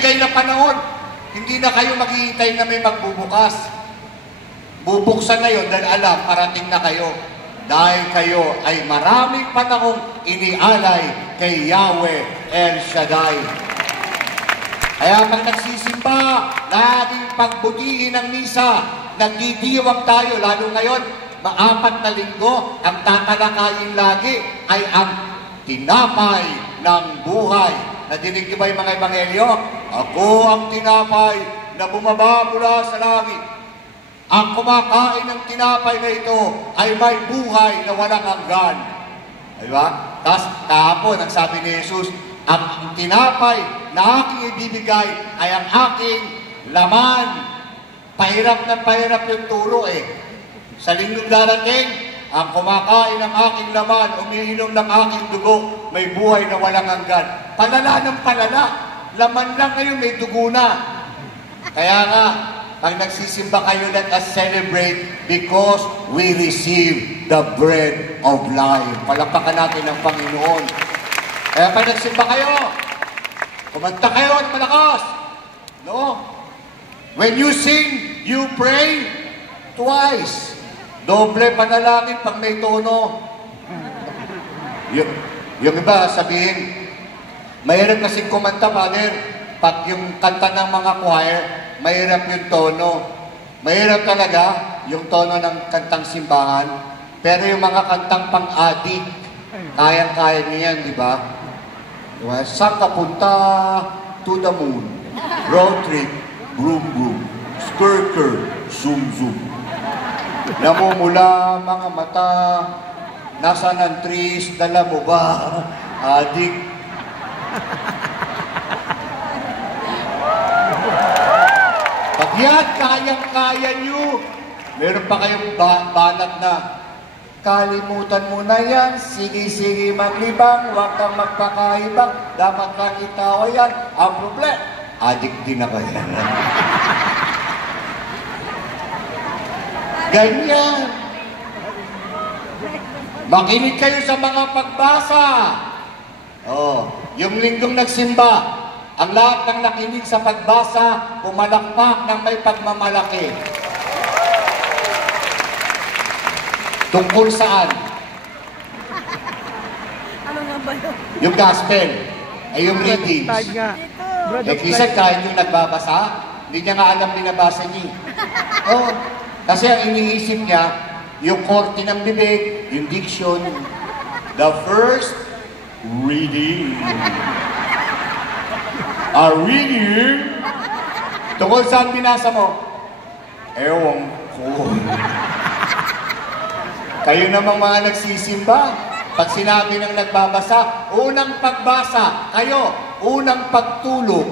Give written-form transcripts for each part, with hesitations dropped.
ibibigay na panahon. Hindi na kayo maghihintay na may magbubukas. Bubuksan na yun dahil alam, parating na kayo. Dahil kayo ay maraming panahong inialay kay Yahweh El Shaddai. Kaya pag nagsisimba, laging pagbutihin ng misa, nagdidiwang tayo, lalo ngayon, 4 na linggo, ang tatalakayin lagi ay ang tinapay ng buhay. Nadinig niyo ba yung mga ebanghelyo? Ako ang tinapay na bumaba mula sa langit. Ang kumakain ng tinapay na ito ay may buhay na walang hanggan. Diba? Tapos kahapon, ang sabi ni Jesus, ang tinapay na aking ibibigay ay ang aking laman. Pahirap na pahirap yung turo eh. Sa linggong darating, ang kumakain ng aking laman, umiinom ng aking dugo, may buhay na walang hanggan. Palala ng palala. Laman lang ngayon, may dugo na. Kaya nga, pag nagsisimba kayo, let us celebrate because we receive the bread of life. Palakpakan natin ang Panginoon. Kaya pag nagsimba kayo, kumanta kayo ng malakas. No? When you sing, you pray twice. Doble panalangin pag may tono. Yung iba sabihin, mahirap kasing kumanta, Father. Pag yung kanta ng mga choir, mahirap yung tono. Mahirap talaga yung tono ng kantang simbahan. Pero yung mga kantang pang-adik, kayang-kaya niyan, di ba? Saan ka punta? To the moon. Road trip. Broom, broom. Skirker. Zoom, zoom. Namumula mga mata. Nasaan ang trees? Dala mo ba? Adik. Pag yan, kayang-kaya nyo, meron pa kayong banat na, kalimutan mo na yan, sige-sige maglibang, huwag kang magpakaibang, dapat kang itawa yan, ang problema, adik din na kaya. Ganyan. Makinig kayo sa mga pagbasa. Yung linggong nagsimba, ang lahat ng nakinig sa pagbasa, pumalakpak ng may pagmamalaki. Tungkol saan? Ano nga ba yun? Yung gospel, ay yung readings. Kasi kahit yung nagbabasa, hindi niya nga alam binabasa niya. Kasi ang iniisip niya, yung korte ng bibig, yung diction, the first reading. A reading? Tungkol saan binasa mo? Ewan ko. Kayo namang mga nagsisimba, pag sinabi ng nagbabasa, unang pagbasa, kayo, unang pagtulog.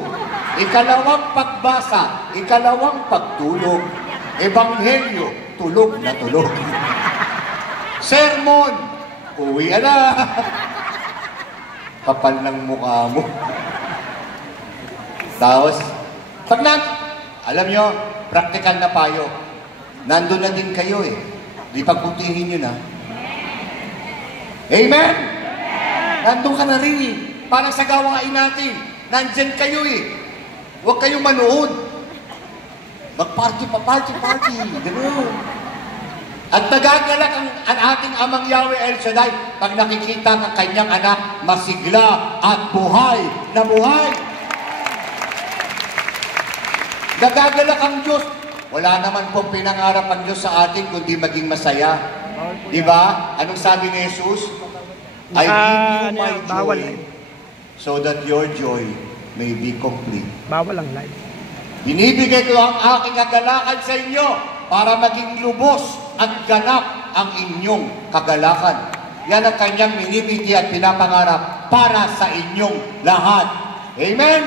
Ikalawang pagbasa, ikalawang pagtulog. Ebanghelyo, tulog na tulog. Sermon, uwi na. Kapal ng mukha mo. Tapos, pag alam nyo, practical na payo. Nandun na din kayo eh. Di pagbutihin nyo na. Amen? Nandun ka na rin eh. Parang sa gawain natin. Nandyan kayo eh. Huwag kayong manood. Mag-party pa, party. Ganoon. At nagagalak ang ating amang Yahweh El Shaddai pag nakikita ng kanyang anak masigla at buhay na buhay. Nagagalak ang Diyos. Wala naman pong pinangarap ang Diyos sa atin kundi maging masaya. Di ba? Anong sabi ni Jesus? I give you my joy so that your joy may be complete. Bawal ang live. Binibigay ko ang aking kagalakan sa inyo para maging lubos at ganap ang inyong kagalakan. Yan ang kanyang minibigay at pinapangarap para sa inyong lahat. Amen?